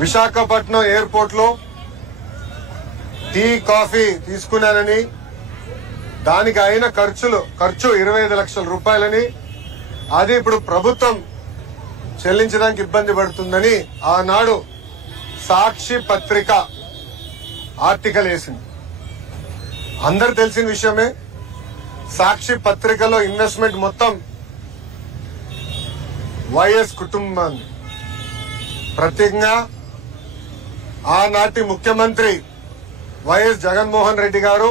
Visakhapatnam airport లో tea coffee తీసుకున్నానని దానికి అయిన ఖర్చు 25 లక్షల రూపాయలని అది ఇప్పుడు ప్రభుత్వం చెల్లించడానికి ఇబ్బంది పడుతుందని ఆనాడు సాక్షి పత్రిక ఆర్టికల్ వేసింది. అందరు తెలిసిన విషయమే. సాక్షి పత్రికలో ఇన్వెస్ట్మెంట్ మొత్తం వైఎస్ కుటుంబాన్ని, ప్రత్యేకంగా ఆనాటి ముఖ్యమంత్రి వైఎస్ జగన్మోహన్ రెడ్డి గారు,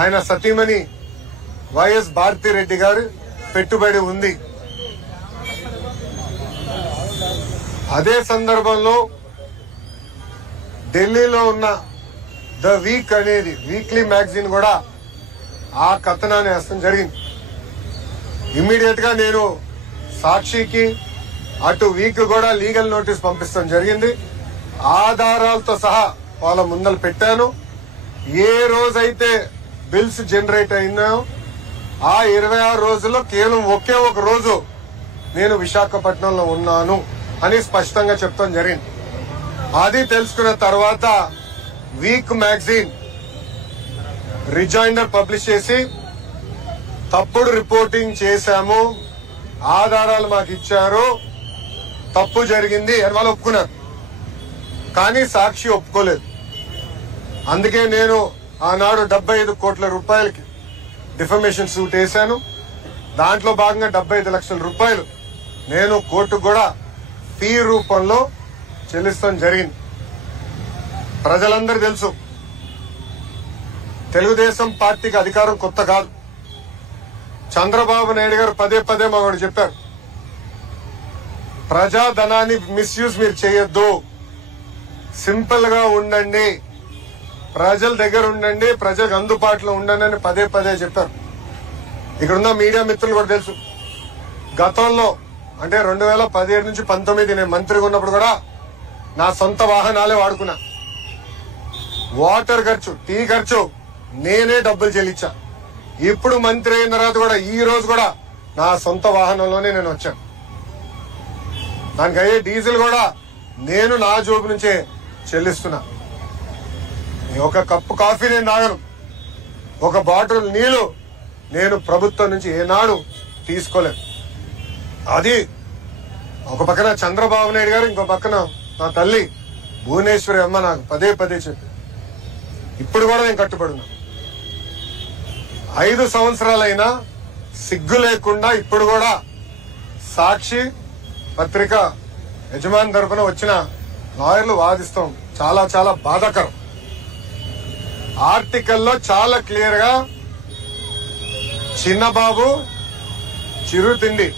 ఆయన సతీమణి వైఎస్ భారతిరెడ్డి గారు పెట్టుబడి ఉంది. అదే సందర్భంలో ఢిల్లీలో ఉన్న ద వీక్ అనేది వీక్లీ మ్యాగజైన్ కూడా ఆ కథనాన్ని వేస్తాం జరిగింది. ఇమ్మీడియట్ గా నేను సాక్షికి అటు వీక్ కూడా లీగల్ నోటీస్ పంపిస్తాం జరిగింది. ఆధారాలతో సహా వాళ్ళ ముందలు పెట్టాను. ఏ రోజైతే బిల్స్ జనరేట్ అయినాయో ఆ 26 రోజుల్లో కేవలం ఒకే ఒక రోజు నేను విశాఖపట్నంలో ఉన్నాను అని స్పష్టంగా చెప్తాం జరిగింది. అది తెలుసుకున్న తర్వాత వీక్ మ్యాగజైన్ రిజైండర్ పబ్లిష్ చేసి తప్పుడు రిపోర్టింగ్ చేశాము, ఆధారాలు మాకు ఇచ్చారు, తప్పు జరిగింది అని వాళ్ళు ఒప్పుకున్నారు. కానీ సాక్షి ఒప్పుకోలేదు. అందుకే నేను ఆనాడు 75 కోట్ల రూపాయలకి డిఫమేషన్ సూట్ వేశాను. దాంట్లో భాగంగా 75 లక్షల రూపాయలు నేను కోర్టుకు కూడా ఫీ రూపంలో చెల్లిస్తాం జరిగింది. ప్రజలందరూ తెలుసు, తెలుగుదేశం పార్టీకి అధికారం కొత్త కాదు. చంద్రబాబు నాయుడు గారు పదే పదే మాకు చెప్పారు, ప్రజాధనాన్ని మిస్యూజ్ మీరు చేయొద్దు, సింపుల్ గా ఉండండి, ప్రజల దగ్గర ఉండండి, ప్రజలకు అందుబాటులో ఉండండి అని పదే పదే చెప్పారు. ఇక్కడున్న మీడియా మిత్రులు కూడా తెలుసు, గతంలో అంటే 2017 నుంచి 19 నేను మంత్రిగా ఉన్నప్పుడు కూడా నా సొంత వాహనాలే వాడుకున్నా. వాటర్ ఖర్చు, టీ ఖర్చు నేనే డబ్బులు చెల్లించా. ఇప్పుడు మంత్రి అయిన తర్వాత కూడా ఈ రోజు కూడా నా సొంత వాహనంలోనే నేను వచ్చాను. దానికి అయ్యే డీజిల్ కూడా నేను నా జోబు నుంచే చెల్లిస్తున్నా. ఒక కప్పు కాఫీ నేను తాగను, ఒక బాటిల్ నీళ్లు నేను ప్రభుత్వం నుంచి ఏనాడు తీసుకోలేదు. అది ఒక పక్కన చంద్రబాబు నాయుడు గారు, ఇంకో పక్కన నా తల్లి భువనేశ్వరి అమ్మ నాకు పదే పదే చెప్పి ఇప్పుడు కూడా నేను కట్టుబడున్నా. 5 సంవత్సరాలైనా సిగ్గు లేకుండా ఇప్పుడు కూడా సాక్షి పత్రిక యజమాని తరఫున వచ్చిన లాయర్లు వాదిస్తాం. చాలా చాలా బాధాకరం. ఆర్టికల్లో చాలా క్లియర్ గా చిన్నబాబు చిరు తిండి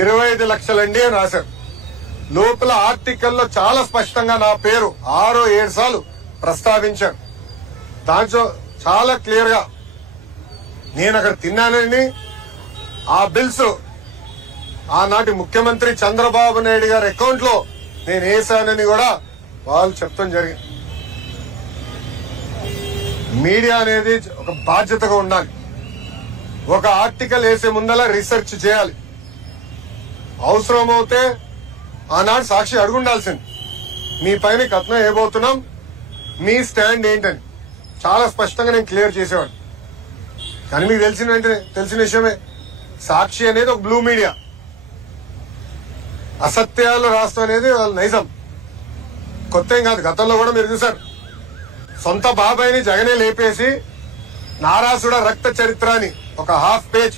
25 లక్షలండి అని రాశారు. లోపల ఆర్టికల్లో చాలా స్పష్టంగా నా పేరు 6-7 సార్లు ప్రస్తావించారు. దాంట్లో చాలా క్లియర్ గా నేను అక్కడ తిన్నానని, ఆ బిల్స్ ఆనాటి ముఖ్యమంత్రి చంద్రబాబు నాయుడు గారి అకౌంట్ లో నేను వేశానని కూడా వాళ్ళు చెప్తాం జరిగింది. మీడియా అనేది ఒక బాధ్యతగా ఉండాలి. ఒక ఆర్టికల్ వేసే ముందలా రీసెర్చ్ చేయాలి. అవసరమవుతే ఆనాడు సాక్షి అడుగుండాల్సింది, మీ పైన కథనం వేయబోతున్నాం, మీ స్టాండ్ ఏంటని చాలా స్పష్టంగా నేను క్లియర్ చేసేవాడు. కానీ మీకు తెలిసిన విషయమే, సాక్షి అనేది ఒక బ్లూ మీడియా. అసత్యాలు రాష్ట్రం అనేది వాళ్ళ నైజం, కొత్త ఏం కాదు. గతంలో కూడా మీరు చూసారు, సొంత బాబాయిని జగనే లేపేసి నారాసుడ రక్త చరిత్ర అని ఒక హాఫ్ పేజ్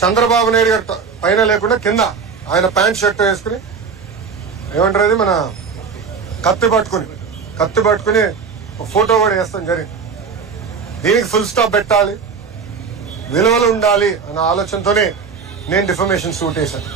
చంద్రబాబు నాయుడు గారి పైన లేకుండా కింద ఆయన ప్యాంట్ షర్ట్ వేసుకుని ఏమంటారు అది మన కత్తి పట్టుకుని ఒక ఫోటో కూడా వేస్తాం జరిగింది. దీనికి ఫుల్ స్టాప్ పెట్టాలి, విలువలు ఉండాలి అన్న ఆలోచనతోనే నేను డిఫమేషన్ సూట్ వేశాను.